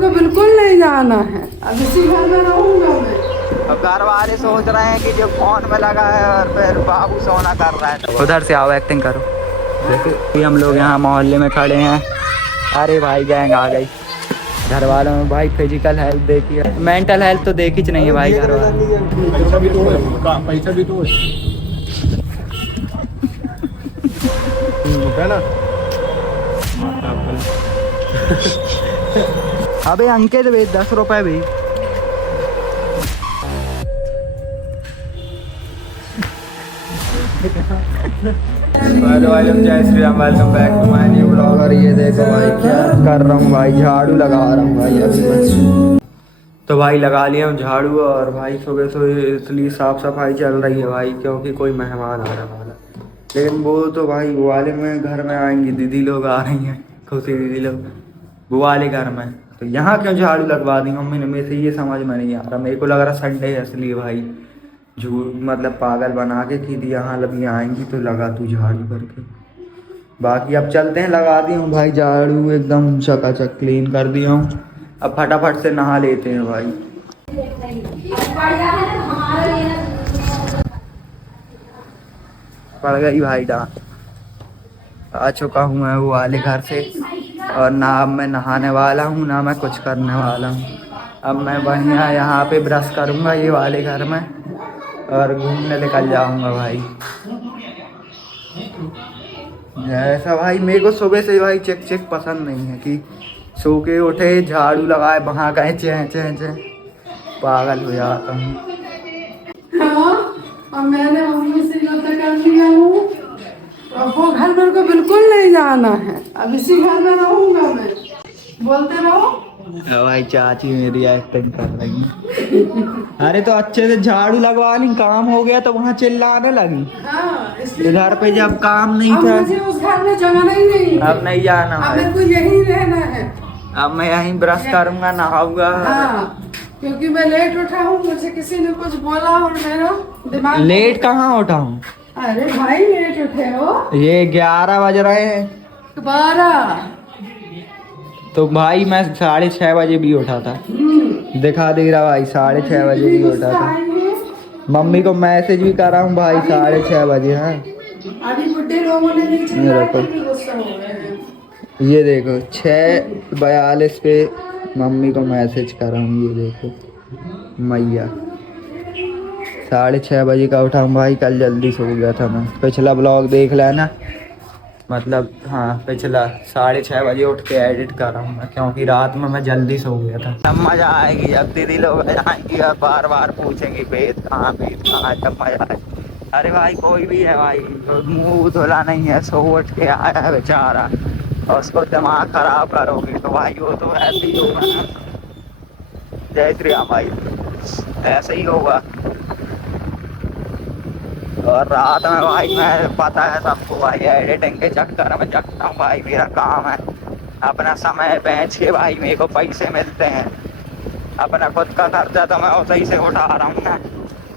को बिल्कुल नहीं जाना है। अब इसी घर में रहूंगा मैं। अब घर वाले सोच रहे हैं कि जो फोन में लगा है और फिर बाबू सोना कर रहा है, तो उधर से आओ एक्टिंग करो। देखिए हम लोग यहाँ मोहल्ले में खड़े हैं। अरे भाई गैंग आ गई। घर वालों में भाई फिजिकल हेल्थ देखिए, मेंटल हेल्थ तो देखी नहीं है भाई घर वालों। पैसा भी तो है ना। अबे अंकित भी 10 रुपए भी। हेलो जय Shri Ram, welcome back to my new blog. और ये देखो भाई क्या कर रहा हूँ भाई, झाड़ू लगा रहा हूँ भाई अभी। तो भाई लगा लिया हूँ झाड़ू। और भाई सुबह सुबह इसलिए साफ सफाई चल रही है भाई, क्योंकि कोई मेहमान आ रहा वाला। लेकिन वो तो भाई वो वाले में घर में आएंगी, दीदी लोग आ रही हैं, खुशी दीदी लोग वो वाले घर में। तो यहाँ क्यों झाड़ू लगवा दी मम्मी ने, मेरे से ये समझ में नहीं आ रहा। मेरे को लग रहा संडे है इसलिए भाई झूठ मतलब पागल बना के कि यहाँ लगी आएंगी तो लगा तू झाड़ू करके। बाकी अब चलते हैं, लगा दी हूँ भाई झाड़ू, एकदम चकाचक क्लीन कर दिया हूँ। अब फटाफट से नहा लेते हैं भाई। पड़ गई भाई डांट। आ चुका हूँ मैं वो वाले घर से, और ना अब मैं नहाने वाला हूँ ना मैं कुछ करने वाला हूँ। अब मैं बढ़िया यहाँ पे ब्रश करूँगा ये वाले घर में, और घूमने निकल जाऊँगा भाई। ऐसा भाई मेरे को सुबह से भाई चेक चेक पसंद नहीं है कि सो के उठे झाड़ू लगाए वहाँ गए चें चें चें, पागल हो जाता हूँ। हाँ, और मैंने मम्मी से इकट्ठा कर लिया हूँ। अब वो घर मेरे को बिल्कुल नहीं जाना है। अब इसी घर में रहूंगा मैं। बोलते रहो। भाई चाची मेरी एक्टिंग कर रही है। अरे तो अच्छे से झाड़ू लगवा ली, काम हो गया तो वहाँ चिल्लाने लगी। हाँ, इसलिए घर पे जब काम नहीं अब था। मुझे उस घर में जाना ही नहीं है। अब नहीं जाना अब है, मेरे को यहीं रहना है। अब मैं यहीं ब्रश करूंगा, नहाऊंगा। हाँ, क्योंकि मैं लेट उठा हूँ, मुझे किसी ने कुछ बोला और मेरा दिमाग। लेट कहाँ उठा हूँ? अरे भाई लेट उठे हो। ये 11 बज रहे हैं। 12। तो भाई मैं 6:30 बजे भी उठा था, दिखा दे रहा भाई 6:30 बजे भी उठा था। मम्मी को मैसेज भी कर रहा हूँ भाई 6:30 बजे। हाँ अभी बुड्ढे लोगों ने नहीं चिल्लाया तो भी गुस्सा हो रहे हैं। ये देखो 6:42 पे मम्मी को मैसेज कर रहा हूँ। ये देखो मैया 6:30 बजे का उठा हूँ भाई। कल जल्दी सो गया था मैं, पिछला ब्लॉग देख लेना। मतलब हाँ पिछला 6:30 बजे उठ के एडिट कर रहा हूँ मैं, क्योंकि रात में मैं जल्दी सो गया था। तब मजा आएगी जब दीदी लोग आएंगी और बार बार पूछेंगी वेद कहाँ, जब मजा आएगी। अरे भाई कोई भी है भाई, मुँह धुला नहीं है, सो उठ के आया है बेचारा, और उसको दिमाग खराब करोगे तो भाई वो तो ऐसे ही होगा ना। जय श्री राम भाई, ऐसे ही होगा। और रात में भाई मैं पता है सबको भाई एडिटिंग के चक्कर में जगता हूँ भाई। मेरा काम है अपना समय बेच के भाई, मेरे को पैसे मिलते हैं, अपना खुद का खर्चा तो मैं उसी से उठा रहा हूँ ना।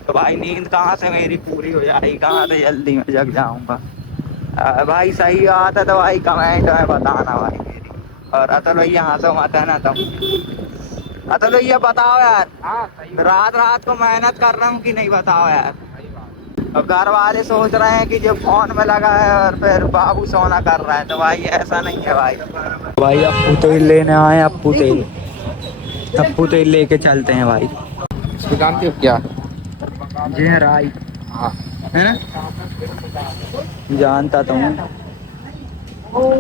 तो भाई नींद कहाँ से मेरी पूरी हो जाएगी, कहाँ से जल्दी में जग जाऊँगा। भाई सही बात है तो भाई कमेंट में बताना भाई मेरी। और अतुल भैया हंसो मत है ना तुम। अतुल भैया बताओ यार, रात रात को मेहनत कर रहा हूँ कि नहीं, बताओ यार। अब घर वाले सोच रहे हैं कि जो फोन में लगा है और फिर बाबू सोना कर रहा है, तो भाई ऐसा नहीं है भाई। भाई अप्पू तेल लेने आए, अप्पू तेल लेके चलते हैं भाई। इसको जानते हो क्या? जी राई। हाँ है ना, जानता तो हूँ।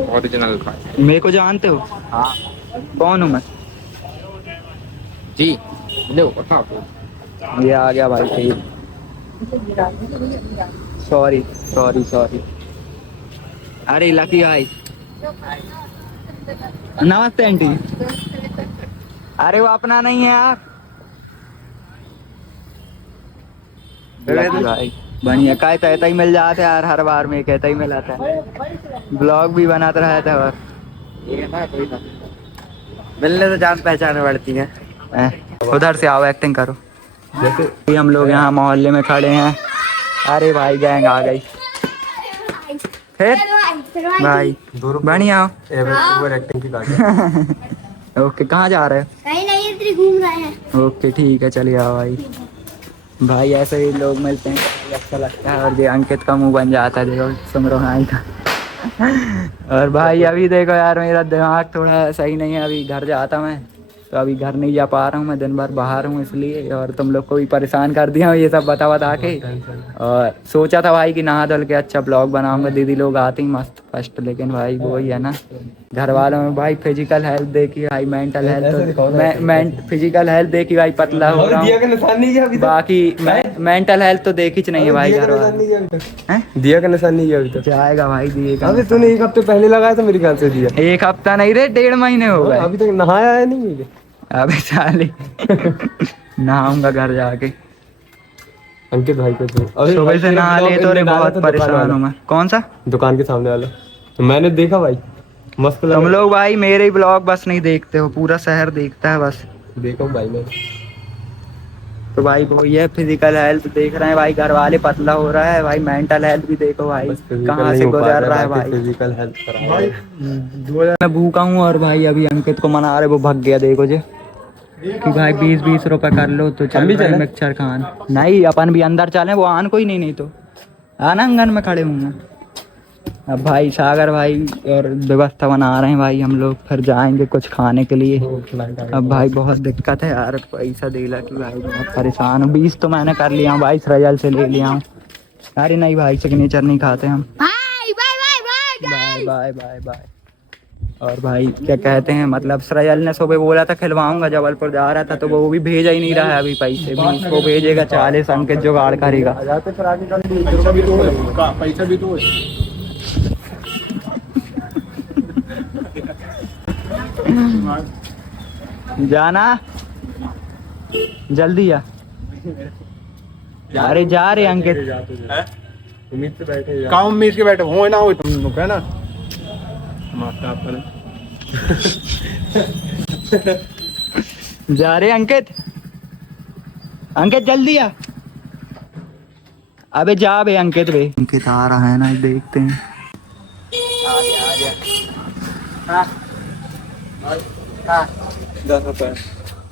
ओरिजिनल का। मेरे को जानते हो? हाँ कौन हूँ मैं? जी लो बताओ। ये आ गया भाई तेल। Sorry sorry sorry. अरे लकी भाई नमस्ते आंटी। अरे वो अपना नहीं है यार। लकी भाई बढ़िया, कहता है ही मिल जाते यार, हर बार में कहता ही मिल आता है। ब्लॉग भी बनाता रहता है और मिलने तो जान पहचान बढ़ती है। उधर से आओ एक्टिंग करो। जैसे हम लोग यहाँ मोहल्ले में खड़े हैं। अरे भाई गैंग आ गई। फिर भाई बढ़िया हो। एक्टिंग की बात है। ओके, कहाँ जा रहे हो? कहीं नहीं, इधर ही घूम रहे हैं। ओके ठीक है, चलिए आओ भाई। भाई ऐसे ही लोग मिलते हैं तो अच्छा लगता है। और ये अंकित का मुंह बन जाता है, देखो सुमरो भाई का। और भाई अभी देखो यार, मेरा दिमाग थोड़ा सही नहीं है, अभी घर जाता मैं, तो अभी घर नहीं जा पा रहा हूँ मैं, दिन भर बाहर हूँ इसलिए। और तुम लोग को भी परेशान कर दिया हूँ ये सब बता के। और सोचा था भाई कि नहा धुल के अच्छा ब्लॉग बनाऊंगा, दीदी लोग आती मस्त फर्स्ट, लेकिन भाई वो ही है ना, घर वालों में भाई फिजिकल हेल्थ देखी भाई, मेंटल हेल्थ फिजिकल हेल्थ देखी भाई, पतला हो रहा हूँ, बाकी मेंटल हेल्थ तो देखी नहीं है भाई घर वालों। दिया का निशान नहीं है अभी तक। जाएगा भाई दिए का। अभी तूने 1 हफ्ते पहले लगाया था मेरे ख्याल से दिया। 1 हफ्ता नहीं रे, 1.5 महीने हो गए। अभी तक नहाया है नहीं। अबे साले नहाऊंगा घर जाके। अंकित भाई को तो सुबह से नहा ले तो रे, बहुत परेशान हूँ मैं। कौन सा? दुकान के सामने वाला, तो मैंने देखा भाई, मस्त लगा। तुम लोग भाई मेरे ही ब्लॉग बस नहीं देखते हो, पूरा शहर देखता है बस। देखो भाई ने तो भाई वो ये फिजिकल हेल्थ देख रहे हैं भाई, घर वाले पतला हो रहा है भाई, मेंटल हेल्थ भी देखो भाई कहाँ से गुजर रहा है भाई। फिजिकल हेल्थ भाई मैं भूखा हूँ और भाई अभी अंकित को मना रहे, वो भाग गया देखो जे कि भाई 20-20 रुपए कर लो तो चल रहे मिक्सचर खान। नहीं अपन भी अंदर चले, वो आन कोई नहीं तो आना अंगन में खड़े होंगे। अब भाई सागर भाई और व्यवस्था बना रहे हैं भाई, हम लोग फिर जाएंगे कुछ खाने के लिए। अब भाई बहुत दिक्कत है यार, पैसा देला कि भाई बहुत परेशान हूँ। 20 तो मैंने कर लिया हूँ भाई, सृजल से ले लिया हूँ। अरे नहीं भाई, सिग्नेचर नहीं खाते हम। Bye bye bye bye bye bye bye. और भाई क्या कहते हैं, मतलब सृजल ने सुबह बोला था खिलवाऊंगा, जबलपुर जा रहा था तो वो भी भेजा ही नहीं रहा है अभी पैसे। 20 को भेजेगा, 40 अंकित जुगाड़ करेगा। पैसा भी तो जाना जल्दी आ। अरे जा रहे अंकित, उम्मीद से बैठे काम में इसके बैठे हो ना, हो तुम लोग है ना जा रहे अंकित, अंकित जल्दी आ। अबे जा बे अंकित, बे अंकित आ रहा है ना, देखते हैं। आ गया। हाँ 10 रुपए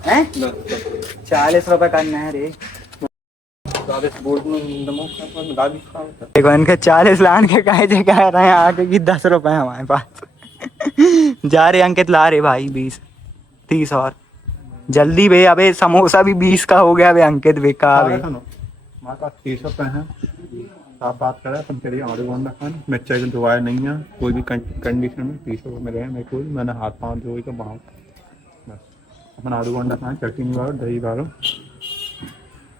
हैं? 40 रुपए करना है रे। देखो इनके 40 लान के कायदे कह रहे हैं आगे की 10 रुपए हमारे पास। जा रहे अंकित, ला रहे भाई 20-30 और जल्दी बे। अबे समोसा भी 20 का हो गया बे अंकित, बेकार बे। हमारे पास 30 रुपए हैं, आप बात करें तुम करिए आलू गोंडा खान, मिर्चा की दुआएं नहीं है कोई भी कंडीशन में। 30 रुपये में रहे मेरे को, मैंने हाथ पाँव धोई तो बाहर बस अपना आलू गोंडा खान, चटनी वालो दही वालो।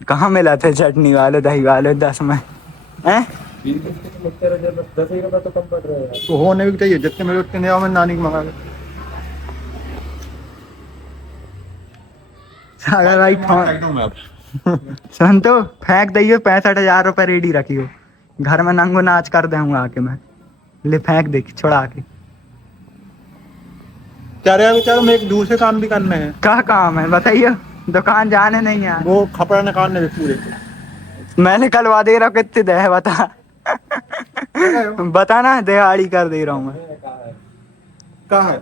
कहाँ मिला थे चटनी वाले दही वाले 10 में हैं? 10 रुपए तो कम पड़ रहा है। तो होने भी चाहिए, जितने मेरे उतने नहीं, मैं नानी को मंगा ले। सागर भाई सुन तो फेंक दियो, 65,000 रुपए रेडी रखियो, घर में नंगो नाच कर दूंगा आके मैं। ले फेंक दे छोड़ा के। चलो मैं एक दूसरे काम भी करने हैं। क्या काम है बताइए? दुकान जाने नहीं है वो कपड़ा निकालने भी पूरे मैं निकलवा दे रहा हूँ, कितने दे है बता। बता ना, दिहाड़ी कर दे रहा हूँ मैं। कहाँ है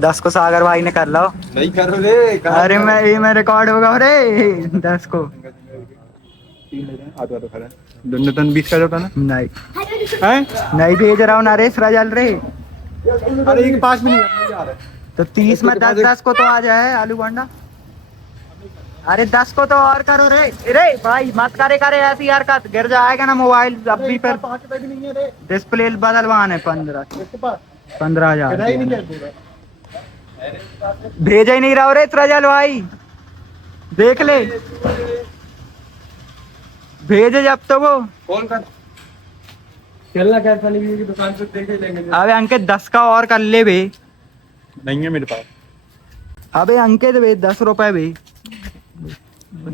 10 को सागर भाई ने कर लो। नहीं करो रे। अरे मैं ये मैं रिकॉर्ड होगा रे 10 को। आधा तो खड़ा है 20 का होता ना। नहीं हैं? नहीं भेज रहा हूँ ना रे सृजल रे। अरे एक 5 मिनट नहीं आ रहा है। तो 30 में 10 को तो आ जाए आलू बंडा। अरे 10 को तो और करो रे। रे भाई मत करे ऐसी हरकत, गिर जाएगा ना मोबाइल। अब भी पर 5 रुपए भी नहीं है रे डिस्प्ले बदलवाने 15,000 भेज ही नहीं रहा रे सृजल भाई, देख ले भेजे जब तो वो कौन कर चलना कैसा नहीं की दुकान पे देखे लेंगे। अबे अंकित 10 का और कर ले बे। नहीं है मेरे पास। अबे अंकित बे 10 रुपए बे,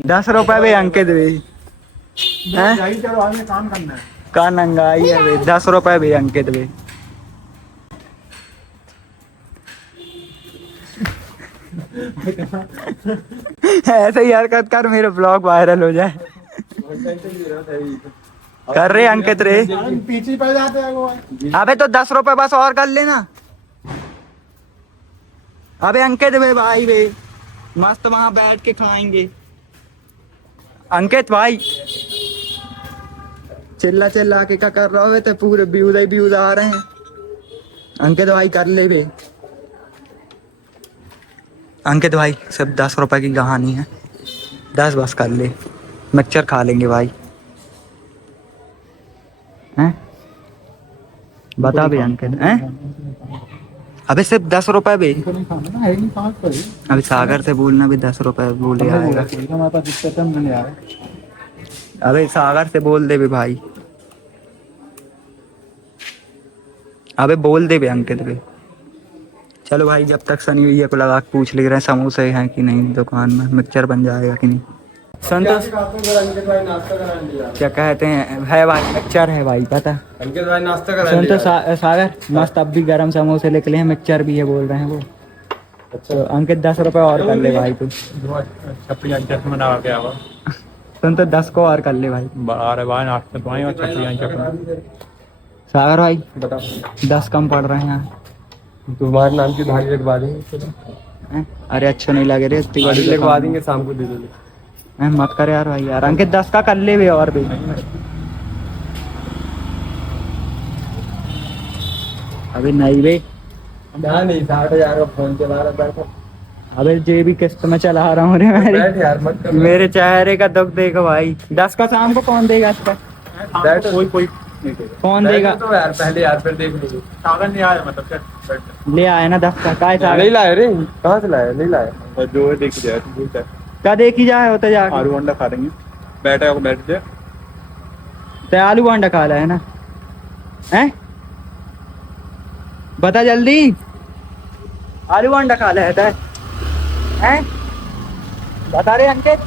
10 रुपए बे अंकित बे। चलो आगे काम करना है। का नंगाई है बे, 10 रुपए बे अंकित बे। ऐसे ही हरकत कर, मेरे ब्लॉग वायरल हो जाए। कर रहे अंकित रे। पीछे पड़ जाते हैं वो। अबे तो 10 रुपए बस और कर लेना। अबे अंकित वे भाई वे मस्त वहां बैठ के खाएंगे। अंकित भाई चिल्ला चिल्ला के क्या कर रहे हो? तो पूरे व्यूज आ रहे हैं। अंकित भाई कर ले वे। अंकित भाई सिर्फ 10 रुपए की कहानी है, 10 बस कर ले, मिक्सचर खा लेंगे भाई। हैं बता भी अंकित हैं? अबे सिर्फ 10 रुपए भी। अभी सागर से बोलना भी 10 रुपए बोले आएगा। अबे सागर से बोल दे भी भाई। अबे बोल दे भी अंकित भी। चलो भाई जब तक सनी भैया को लगा के पूछ ले रहे हैं समोसे हैं कि नहीं दुकान में, मिक्सचर बन जाएगा कि नहीं। संतोष क्या कहते हैं है भाई, मिक्सचर है भाई पता। अंकित भाई नाश्ता करा संतोष सागर मस्त अब भी गरम समोसे निकले हैं, मिक्सचर भी है बोल रहे हैं वो। अच्छा तो अंकित 10 रुपए और कर ले भाई तू। संतोष 10 को और कर ले भाई। सागर भाई बता 10 कम पड़ रहे हैं। तुम्हारे नाम की धारी लगवा देंगे। अरे अच्छा नहीं लगे रे, इतनी बड़ी लगवा देंगे, शाम को दे देंगे। मत कर यार भाई यार। अंकित 10 का कर ले भी और भी। अभी नहीं बे नहीं 60,000 का फोन चला रहा था। अबे जे भी किस्त में चला रहा हूँ रे मेरे चेहरे का दुख देखो भाई। 10 का शाम को कौन देगा इसका? कोई कौन देगा? तो यार पहले यार फिर देख लीजिए। सागर नहीं आया मतलब ले आए ना 10 का। काय सागर नहीं लाए रे, कहाँ से लाए? नहीं लाए जो है देख जाए क्या देखी जाए होता जाके। आलू अंडा खा लेंगे, बैठ जाए। तो आलू अंडा खा रहा है ना? हैं बता जल्दी। आलू अंडा खा रहा है? बता रहे अंकित।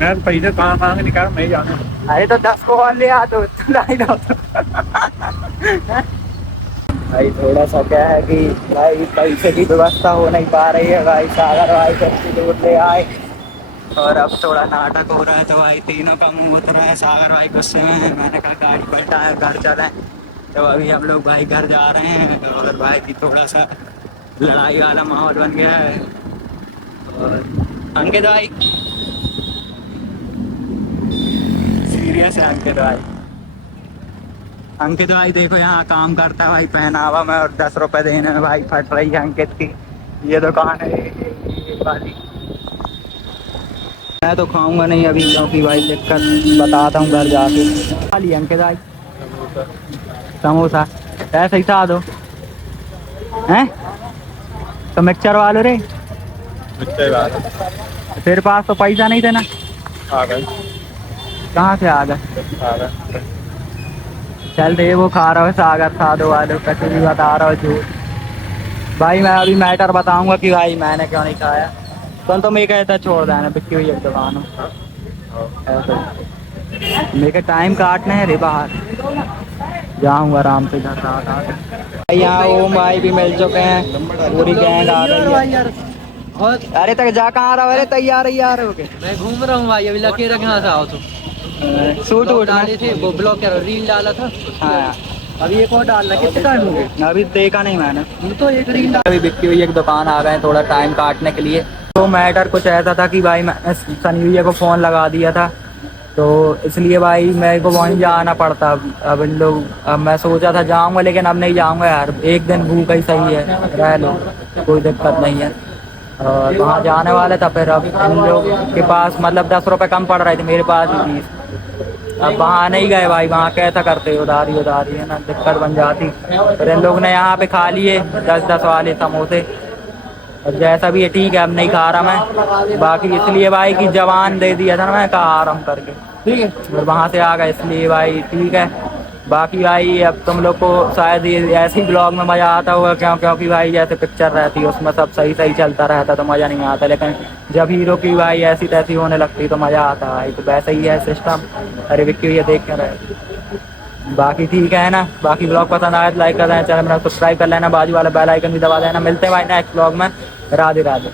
मैं पैसे कहाँ के निकाल मैं जाना। अरे तो 10 को और ले आ तो भाई थोड़ा सा क्या है कि भाई पैसे की व्यवस्था हो नहीं पा रही है भाई। सागर भाई सब्जी दूध ले आए और अब थोड़ा नाटक हो रहा है तो भाई तीनों का मुंह उतर रहा है। सागर भाई गुस्से में है, मैंने कहा गाड़ी पलटा है घर चलें। तो अभी हम लोग भाई घर जा रहे हैं और भाई की थोड़ा सा लड़ाई वाला माहौल बन गया है। और अंकित भाई सीरियस है अंकित भाई देखो यहाँ काम करता है भाई पहनावा में और 10 रुपए देने में भाई फट रही है अंकित की। ये दुकान है ये वाली। मैं तो खाऊंगा नहीं अभी क्योंकि भाई दिक्कत बताता हूँ घर जाके। खाली अंकित भाई समोसा ऐसे ही था दो हैं तो मिक्सचर वाले रे तेरे पास तो पैसा नहीं थे ना? आ गए। कहाँ से आ गए? चल दे वो खा रहा हो सागर था दो वाले कैसे भी बता रहा हो झूठ। भाई मैं अभी मैटर बताऊंगा कि भाई मैंने क्यों नहीं खाया। तो मैं कहता छोड़ देना बिक्की हुई एक दुकान मेरे टाइम काटने है रे बाहर जाऊंगा आराम से घर रात। यहाँ ओम भाई भी मिल चुके हैं, पूरी गैंग आ गई है। अरे तक जा कहाँ रहा है? तैयार हो गए? मैं घूम रहा हूँ भाई। अभी लकीर कहाँ से आओ तुम? सूट वूट डाले थे वो ब्लॉक कर रील डाला था। हाँ अभी एक और डालना कितने टाइम हो गए? अभी देखा नहीं मैंने तो एक रील अभी बिक्की हुई एक दुकान आ गए थोड़ा टाइम काटने के लिए। तो मैटर कुछ ऐसा था कि भाई मैं सनी भैया को फ़ोन लगा दिया था तो इसलिए भाई मेरे को वहीं जाना पड़ता। अब इन लोग अब मैं सोचा था जाऊंगा लेकिन अब नहीं जाऊंगा यार। एक दिन भूखा ही सही है, रह लो कोई दिक्कत नहीं है। और वहाँ जाने वाले था फिर अब इन लोग के पास मतलब 10 रुपये कम पड़ रहे थे मेरे पास ही 20। अब वहाँ नहीं गए भाई, वहाँ कैसा करते उधारी है ना, दिक्कत बन जाती। फिर इन लोग ने यहाँ पे खा लिए 10-10 वाले समोसे। अब जैसा भी है ठीक है, अब नहीं खा रहा मैं। बाकी इसलिए भाई कि जवान दे दिया था ना मैं, कहा आराम करके ठीक है। फिर वहाँ से आ गए इसलिए भाई ठीक है। बाकी भाई अब तुम लोग को शायद ये ऐसी ब्लॉग में मज़ा आता होगा क्योंकि भाई जैसे पिक्चर रहती है उसमें सब सही चलता रहता तो मज़ा नहीं आता। लेकिन जब हीरो की भाई ऐसी तैसी होने लगती तो मज़ा आता है भाई। तो वैसा ही है सिस्टम। अरे विक्की ये देख कर रहे। बाकी ठीक है ना। बाकी ब्लॉग पसंद आए तो लाइक कर देना, चैनल मेरा सब्सक्राइब कर लेना, बाजू वाला बेल आइकन भी दबा देना। मिलते हैं भाई नेक्स्ट ब्लॉग में। राधे राधे।